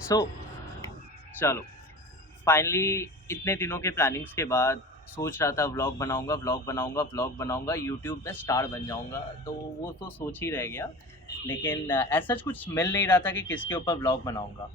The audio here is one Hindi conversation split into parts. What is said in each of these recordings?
सो चलो फाइनली इतने दिनों के प्लानिंग्स के बाद सोच रहा था व्लॉग बनाऊंगा यूट्यूब में स्टार बन जाऊंगा। तो वो तो सोच ही रह गया, लेकिन ऐसा कुछ मिल नहीं रहा था कि किसके ऊपर व्लॉग बनाऊंगा।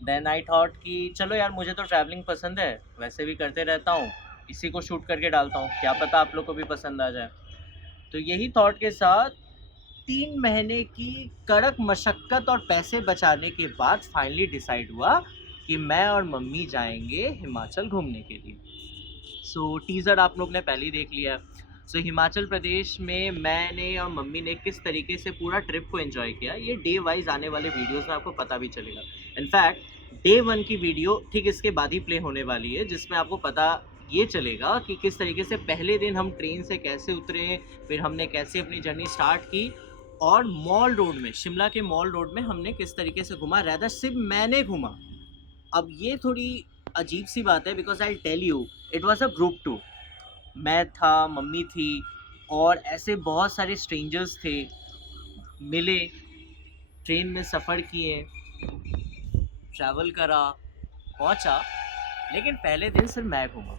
देन आई थॉट कि चलो यार, मुझे तो ट्रैवलिंग पसंद है, वैसे भी करते रहता हूँ, इसी को शूट करके डालता हूँ, क्या पता आप लोग को भी पसंद आ जाए। तो यही थॉट के साथ 3 महीने की कड़क मशक्क़त और पैसे बचाने के बाद फाइनली डिसाइड हुआ कि मैं और मम्मी जाएंगे हिमाचल घूमने के लिए। सो टीज़र आप लोग ने पहले ही देख लिया। सो हिमाचल प्रदेश में मैंने और मम्मी ने किस तरीके से पूरा ट्रिप को एंजॉय किया, ये डे वाइज आने वाले वीडियोस में आपको पता भी चलेगा। इनफैक्ट डे 1 की वीडियो ठीक इसके बाद ही प्ले होने वाली है, जिसमें आपको पता ये चलेगा कि किस तरीके से पहले दिन हम ट्रेन से कैसे उतरे, फिर हमने कैसे अपनी जर्नी स्टार्ट की, और मॉल रोड में, शिमला के मॉल रोड में हमने किस तरीके से घुमा, रैदर सिर्फ मैंने घुमा। अब ये थोड़ी अजीब सी बात है, because I tell you it was a group tour. मैं था, मम्मी थी, और ऐसे बहुत सारे स्ट्रेंजर्स थे, मिले, ट्रेन में सफ़र किए, ट्रैवल करा, पहुंचा। लेकिन पहले दिन सिर्फ मैं घूमा।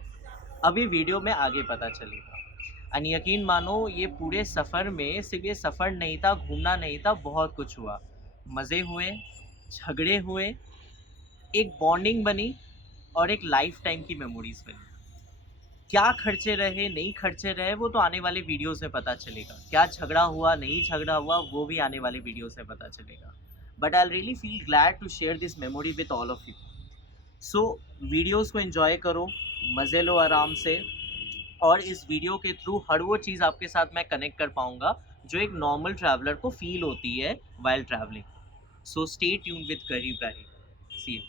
अभी वीडियो में आगे पता चलेगा। और यकीन मानो, ये पूरे सफ़र में सिर्फ ये सफ़र नहीं था, घूमना नहीं था, बहुत कुछ हुआ। मज़े हुए, झगड़े हुए, एक बॉन्डिंग बनी, और एक लाइफ टाइम की मेमोरीज बनी। क्या खर्चे रहे, नहीं खर्चे रहे, वो तो आने वाले वीडियोस में पता चलेगा। क्या झगड़ा हुआ, नहीं झगड़ा हुआ, वो भी आने वाले वीडियोस में पता चलेगा। But I really feel glad to share this memory with all of you. So videos को एंजॉय करो, मज़े लो आराम से, और इस वीडियो के थ्रू हर वो चीज़ आपके साथ मैं कनेक्ट कर पाऊँगा जो एक नॉर्मल ट्रैवलर को फील होती है while travelling. So stay tune with Kareeb Rahi. See you.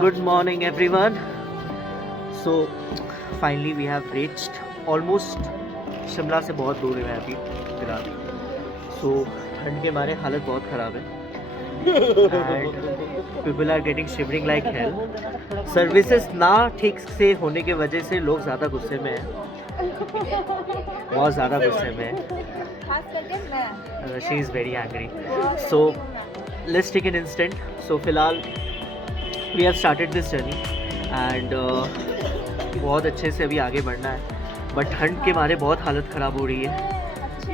Good morning everyone. So finally we have reached almost Shimla से बहुत दूर है अभी फिलहाल। So ठंड के मारे हालत बहुत ख़राब है and people are getting shivering like hell. Services ना ठीक से होने के वजह से लोग ज़्यादा गुस्से में हैं, बहुत ज़्यादा गुस्से में हैं। She is very angry. So let's take an instant. So फिलहाल we have started this journey and बहुत अच्छे से अभी आगे बढ़ना है, बट ठंड के मारे बहुत हालत ख़राब हो रही है।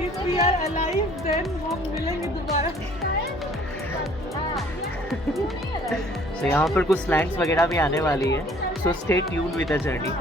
If we are alive, then हम मिलेंगे दोबारा। तो यहाँ पर कुछ स्लैंग्स वगैरह भी आने वाली है, सो stay tune with the journey.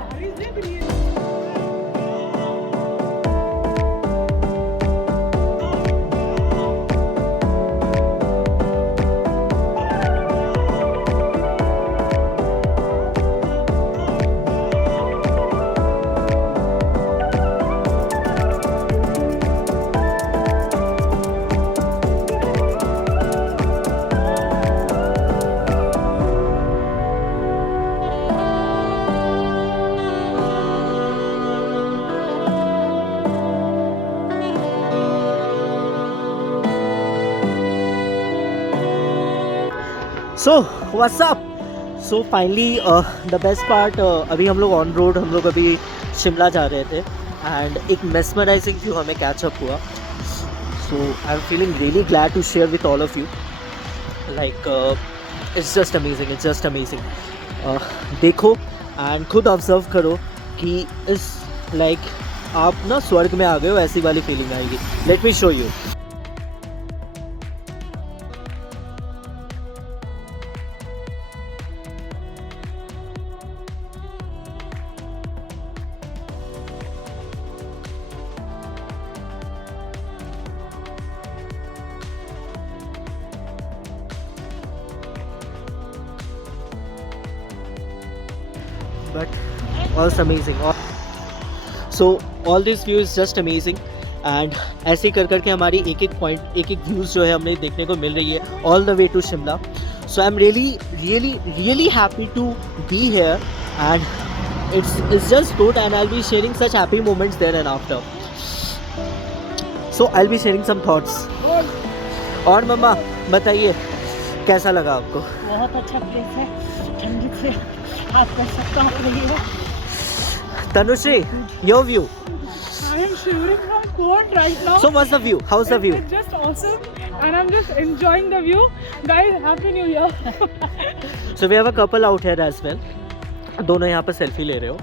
So what's up. So finally the best part, अभी हम लोग ऑन रोड, हम लोग अभी शिमला जा रहे थे एंड एक मेस्मराइजिंग व्यू हमें कैचअप हुआ। So I am feeling really glad to share with all of you. Like it's just amazing, it's just amazing. देखो एंड खुद ऑब्जर्व करो कि इस लाइक आप ना स्वर्ग में आ गए हो, ऐसी वाली फीलिंग आएगी। Let me show you. But also amazing. So all this view is just amazing and ऐसे ही कर करके हमारी एक एक पॉइंट एक एक व्यूज़ जो है हमें देखने को मिल रही है all the way to Shimla. So I am really happy to be here and it's just good and I'll be sharing such happy moments there and after. So I'll be sharing some thoughts. और मम्मा बताइए कैसा लगा आपको? बहुत अच्छा प्लेस है, ठंडी से आप कर सकते हो रही है। Tanushree, your view. I am shivering from cold right now. So what's the view? How's the view? It's just awesome and I'm just enjoying the view. Guys, happy new year. So we have a couple out here as well. दोनों यहाँ पर सेल्फी ले रहे हो।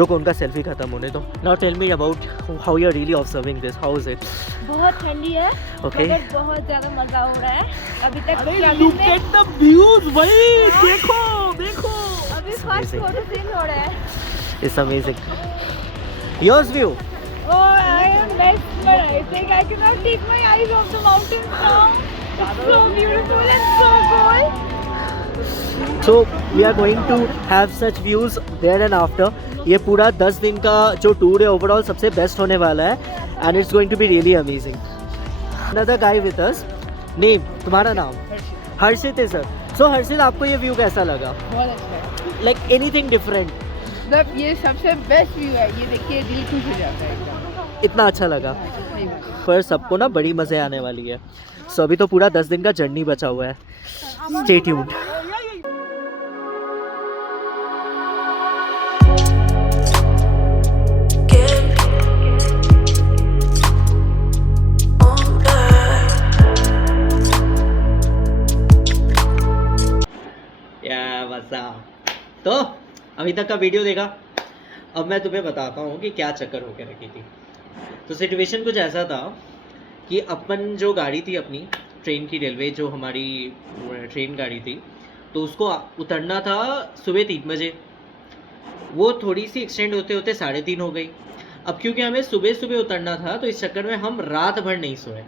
रुको उनका सेल्फी खत्म होने दो। Now tell me about how you are really observing this. How is it? बहुत ठंडी है, Okay. मगर बहुत ज़्यादा मज़ा हो रहा है। अभी तक Look at the views, भाई देखो देखो। अभी फर्स्ट amazing. फोटो सीन हो रहा है। It's amazing. Yours view? Oh, I am mesmerizing. I cannot take my eyes off the mountains now. It's so beautiful and so cool. So we are going to have such views there and after. ये पूरा 10 दिन का जो टूर है ओवरऑल सबसे बेस्ट होने वाला है and it's going to be really amazing. Another guy with us. Name, तुम्हारा नाम? हर्षित है सर। So हर्षित आपको ये व्यू कैसा लगा? बहुत अच्छा है। Like anything different? मतलब ये सबसे बेस्ट व्यू है, ये देखिए दिल खुश हो जाता है एकदम। इतना अच्छा लगा? सही बात। पर सबको ना बड़ी मज़े आने वाली है। सो अभी तो पूरा 10 दिन का जर्नी बचा हुआ है। Stay tuned. तो अभी तक का वीडियो देखा, अब मैं तुम्हें बताता हूँ कि क्या चक्कर होकर रखी थी। तो सिचुएशन कुछ ऐसा था कि अपन जो गाड़ी थी अपनी ट्रेन की, रेलवे जो हमारी ट्रेन गाड़ी थी, तो उसको उतरना था सुबह 3 बजे। वो थोड़ी सी एक्सटेंड होते होते 3:30 हो गई। अब क्योंकि हमें सुबह सुबह उतरना था तो इस चक्कर में हम रात भर नहीं सोए।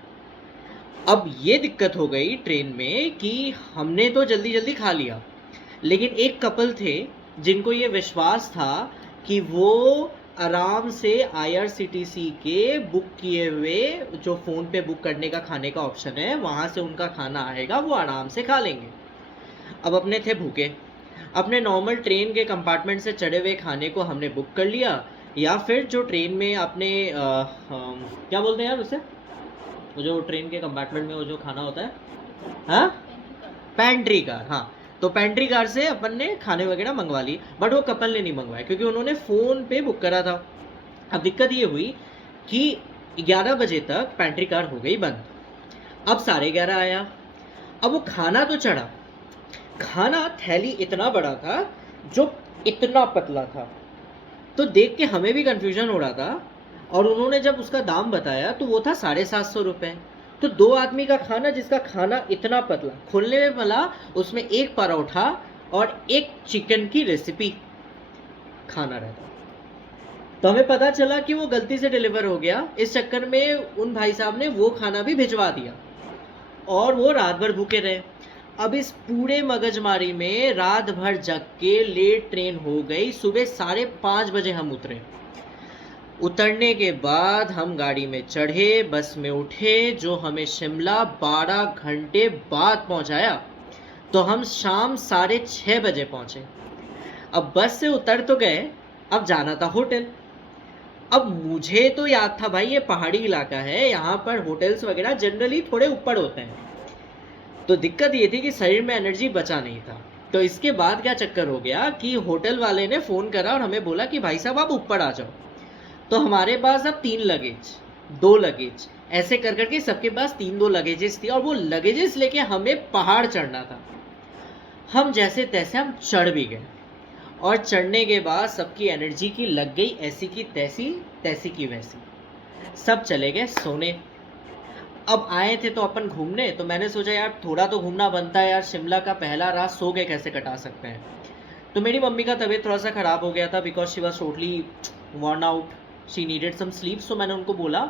अब ये दिक्कत हो गई ट्रेन में कि हमने तो जल्दी जल्दी खा लिया, लेकिन एक कपल थे जिनको ये विश्वास था कि वो आराम से IRCTC के बुक किए हुए जो फ़ोन पे बुक करने का खाने का ऑप्शन है वहाँ से उनका खाना आएगा, वो आराम से खा लेंगे। अब अपने थे भूखे, अपने नॉर्मल ट्रेन के कंपार्टमेंट से चढ़े हुए खाने को हमने बुक कर लिया, या फिर जो ट्रेन में अपने क्या बोलते हैं यार उसे, वो जो ट्रेन के कंपार्टमेंट में वो जो खाना होता है, हाँ पेंट्री कार, हाँ तो पेंट्री कार से अपन ने खाने वगैरह मंगवा ली। बट वो कपल ने नहीं मंगवाया क्योंकि उन्होंने फ़ोन पे बुक करा था। अब दिक्कत ये हुई कि 11 बजे तक पेंट्री कार हो गई बंद। अब 11:30 आया, अब वो खाना तो चढ़ा, खाना थैली इतना बड़ा था जो इतना पतला था, तो देख के हमें भी कन्फ्यूजन हो रहा था। और उन्होंने जब उसका दाम बताया तो वो था 750 रुपये। तो 2 आदमी का खाना जिसका खाना इतना पतला, खोलने में भला उसमें एक परोठा और एक चिकन की रेसिपी खाना रहता। तो हमें पता चला कि वो गलती से डिलीवर हो गया। इस चक्कर में उन भाई साहब ने वो खाना भी भिजवा दिया और वो रात भर भूखे रहे। अब इस पूरे मगजमारी में रात भर जग के लेट ट्रेन हो गई। सुबह 5:30 बजे हम उतरे। उतरने के बाद हम गाड़ी में चढ़े, बस में उठे, जो हमें शिमला 12 घंटे बाद पहुंचाया। तो हम शाम 6:30 बजे पहुंचे। अब बस से उतर तो गए, अब जाना था होटल। अब मुझे तो याद था भाई ये पहाड़ी इलाका है, यहाँ पर होटल्स वगैरह जनरली थोड़े ऊपर होते हैं। तो दिक्कत ये थी कि शरीर में एनर्जी बचा नहीं था। तो इसके बाद क्या चक्कर हो गया कि होटल वाले ने फ़ोन करा और हमें बोला कि भाई साहब आप ऊपर आ जाओ। तो हमारे पास अब 3 लगेज, 2 लगेज, ऐसे कर करके सबके पास 3-2 लगेजेस थी और वो लगेजेस लेके हमें पहाड़ चढ़ना था। हम जैसे तैसे हम चढ़ भी गए और चढ़ने के बाद सबकी एनर्जी की लग गई ऐसी की तैसी, तैसी की वैसी, सब चले गए सोने। अब आए थे तो अपन घूमने, तो मैंने सोचा यार थोड़ा तो घूमना बनता है यार, शिमला का पहला रात सो के कैसे कटा सकते हैं। तो मेरी मम्मी का तबीयत थोड़ा सा ख़राब हो गया था because she was totally worn out, she needed some sleep. So मैंने उनको बोला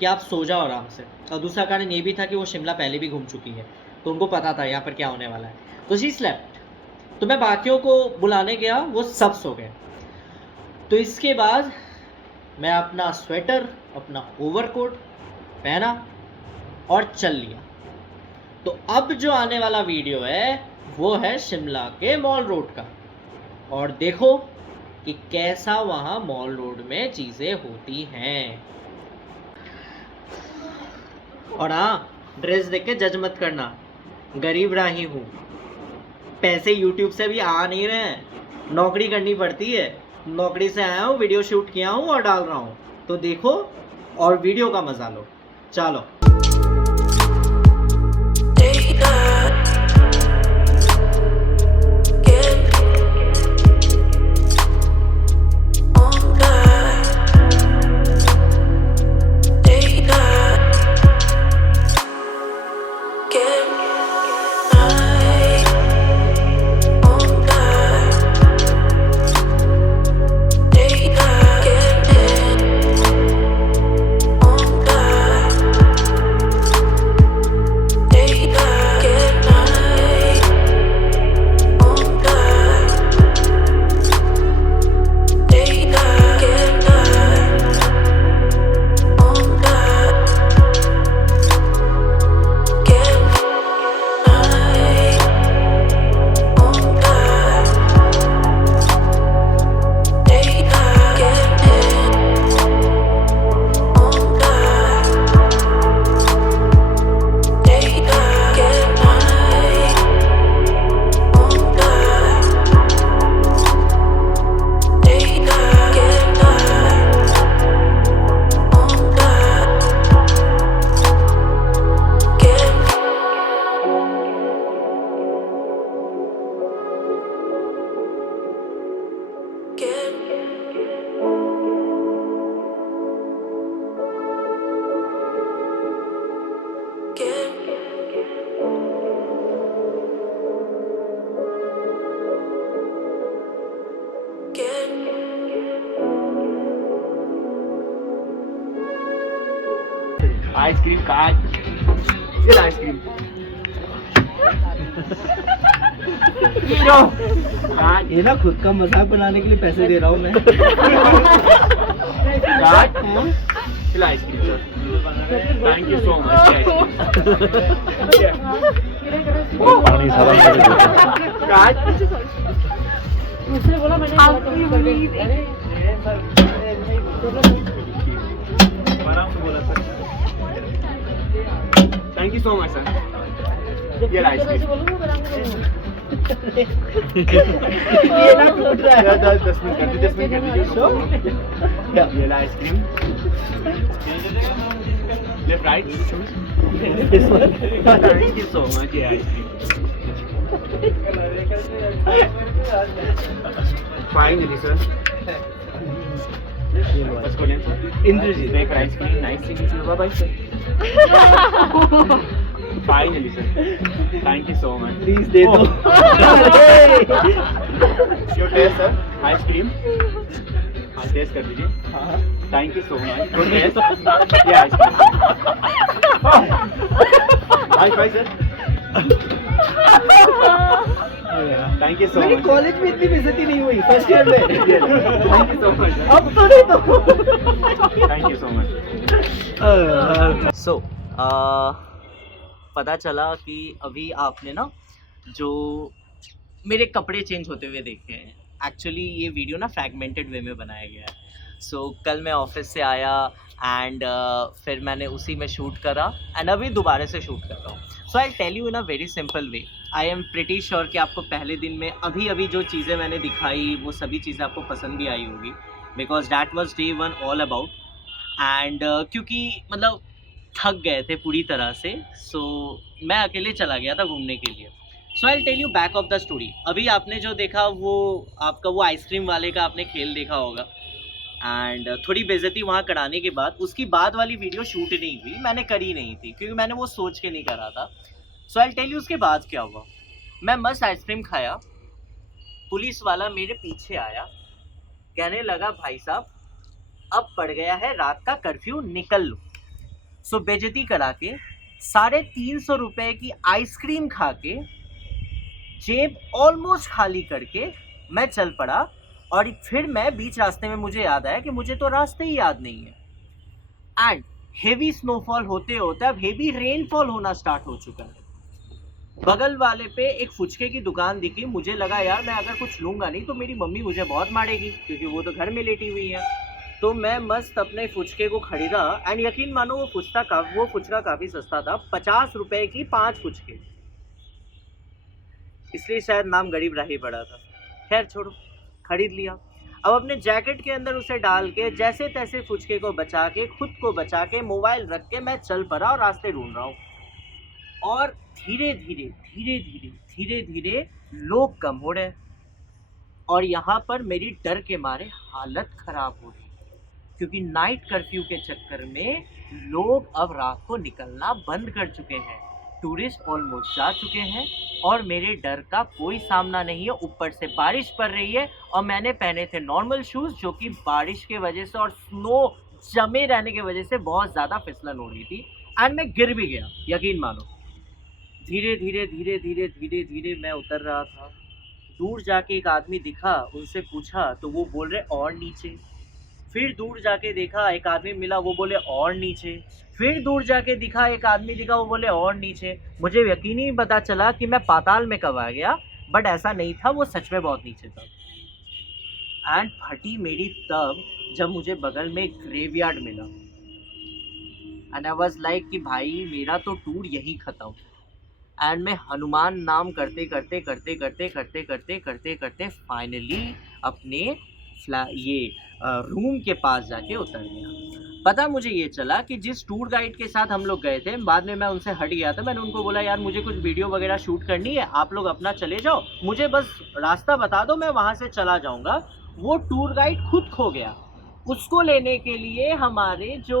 कि आप सो जाओ आराम से। और दूसरा कारण ये भी था कि वो शिमला पहले भी घूम चुकी है तो उनको पता था यहाँ पर क्या होने वाला है, तो शी स्लेप्ट। तो मैं बाकियों को बुलाने गया, वो सब सो गए। तो इसके बाद मैं अपना स्वेटर, अपना ओवरकोट पहना और चल लिया। तो अब जो आने वाला वीडियो है वो है शिमला के मॉल रोड का, और देखो कि कैसा वहाँ मॉल रोड में चीज़ें होती हैं। और हाँ, ड्रेस देख के जज मत करना, गरीब राही हूँ, पैसे यूट्यूब से भी आ नहीं रहे हैं, नौकरी करनी पड़ती है। नौकरी से आया हूँ, वीडियो शूट किया हूँ और डाल रहा हूँ, तो देखो और वीडियो का मजा लो। चलो। आइसक्रीम का ये आइसक्रीम ये ना खुद का मजाक बनाने के लिए पैसे दे रहा हूँ मैं। Ice cream sir, thank you so much. पानी सारा thank you so much sir. ये आइसक्रीम ये ना टूट रहा है। 10 मिनट कर दीजिए, 10 मिनट कर दीजिए। ये ice cream left right. Thank you so much. ये ice cream finally sir. What's your name, sir? Indrajit. Make ice cream. Nice seeing you. Bye bye, sir. Finally, sir. Thank you so much. Please दे दो। Your taste, sir. Ice cream. हाँ, taste कर लीजिए। Thank you so much. Good taste. Yeah, ice cream. High five, sir. Thank you so मेरी much. कॉलेज में इतनी बेइज्जती नहीं हुई फर्स्ट ईयर में। Thank you so much. अब तो नहीं तो। Thank you so much. सो पता चला कि अभी आपने ना जो मेरे कपड़े चेंज होते हुए देखे हैं, एक्चुअली ये वीडियो ना फ्रैगमेंटेड वे में बनाया गया है। सो कल मैं ऑफिस से आया एंड फिर मैंने उसी में शूट करा एंड अभी दोबारा से शूट कर रहा हूँ। So I tell you in a very simple way, I am pretty sure कि आपको पहले दिन में अभी जो चीज़ें मैंने दिखाई वो सभी चीज़ें आपको पसंद भी आई होगी, because that was day one all about. And क्योंकि मतलब थक गए थे पूरी तरह से, सो मैं अकेले चला गया था घूमने के लिए। So I tell you back of the story. अभी आपने जो देखा वो आपका वो आइसक्रीम वाले का आपने खेल देखा होगा एंड थोड़ी बेइज्जती वहाँ कराने के बाद उसकी बाद वाली वीडियो शूट नहीं हुई, मैंने करी नहीं थी क्योंकि मैंने वो सोच के नहीं करा था। सो आई टेल यू उसके बाद क्या हुआ। मैं मस्त आइसक्रीम खाया, पुलिस वाला मेरे पीछे आया, कहने लगा भाई साहब अब पड़ गया है रात का कर्फ्यू, निकल लो। सो बेइज्जती करा के 350 रुपए की आइसक्रीम खा के जेब ऑलमोस्ट खाली करके मैं चल पड़ा और फिर मैं बीच रास्ते में मुझे याद आया कि मुझे तो रास्ते ही याद नहीं है। एंड हेवी स्नोफॉल होते होते अब हेवी रेनफॉल होना स्टार्ट हो चुका है। बगल वाले पे एक फुचके की दुकान दिखी, मुझे लगा यार मैं अगर कुछ लूंगा नहीं तो मेरी मम्मी मुझे बहुत मारेगी क्योंकि वो तो घर में लेटी हुई है। तो मैं मस्त अपने फुचके को खरीदा एंड यकीन मानो वो फुचका काफ़ी सस्ता था, 50 रुपए की 5 फुचके, इसलिए शायद नाम गरीब राही पड़ा था। खैर छोड़ो, खरीद लिया। अब अपने जैकेट के अंदर उसे डाल के जैसे तैसे फुचके को बचा के, खुद को बचा के, मोबाइल रख के मैं चल पड़ा और रास्ते ढूंढ रहा हूँ। और धीरे धीरे लोग कम हो रहे और यहाँ पर मेरी डर के मारे हालत खराब हो रही क्योंकि नाइट कर्फ्यू के चक्कर में लोग अब रात को निकलना बंद कर चुके हैं, टूरिस्ट ऑलमोस्ट जा चुके हैं और मेरे डर का कोई सामना नहीं है। ऊपर से बारिश पड़ रही है और मैंने पहने थे नॉर्मल शूज़ जो कि बारिश के वजह से और स्नो जमे रहने की वजह से बहुत ज़्यादा फिसलन हो रही थी एंड मैं गिर भी गया, यकीन मानो। धीरे धीरे मैं उतर रहा था। दूर जाके एक आदमी दिखा, उनसे पूछा तो वो बोल रहे और नीचे। फिर दूर जाके देखा, एक आदमी मिला, वो बोले और नीचे। फिर दूर जाके दिखा, एक आदमी दिखा, वो बोले और नीचे। मुझे यकीन ही नहीं पता चला कि मैं पाताल में कब आ गया, बट ऐसा नहीं था, वो सच में बहुत नीचे था। एंड फटी मेरी तब जब मुझे बगल में एक ग्रेवयार्ड मिला एंड आई वाज लाइक कि भाई मेरा तो टूर यहीं खत्म। एंड मैं हनुमान नाम करते करते फाइनली अपने रूम के पास जाके उतर गया। पता मुझे ये चला कि जिस टूर गाइड के साथ हम लोग गए थे, बाद में मैं उनसे हट गया था। मैंने उनको बोला यार मुझे कुछ वीडियो वगैरह शूट करनी है, आप लोग अपना चले जाओ, मुझे बस रास्ता बता दो, मैं वहाँ से चला जाऊँगा। वो टूर गाइड खुद खो गया। उसको लेने के लिए हमारे जो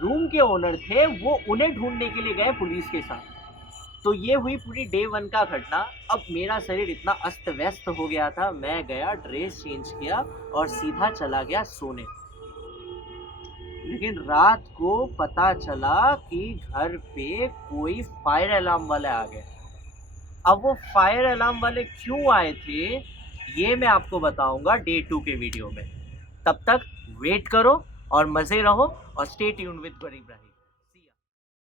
रूम के ओनर थे वो उन्हें ढूंढने के लिए गए पुलिस के साथ। तो ये हुई पूरी डे 1 का घटना। अब मेरा शरीर इतना अस्त व्यस्त हो गया था, मैं गया, ड्रेस चेंज किया और सीधा चला गया सोने। लेकिन रात को पता चला कि घर पे कोई फायर अलार्म वाले आ गए। अब वो फायर अलार्म वाले क्यों आए थे ये मैं आपको बताऊंगा डे 2 के वीडियो में। तब तक वेट करो और मज़े रहो और स्टे ट्यून्ड विद गरीब राही।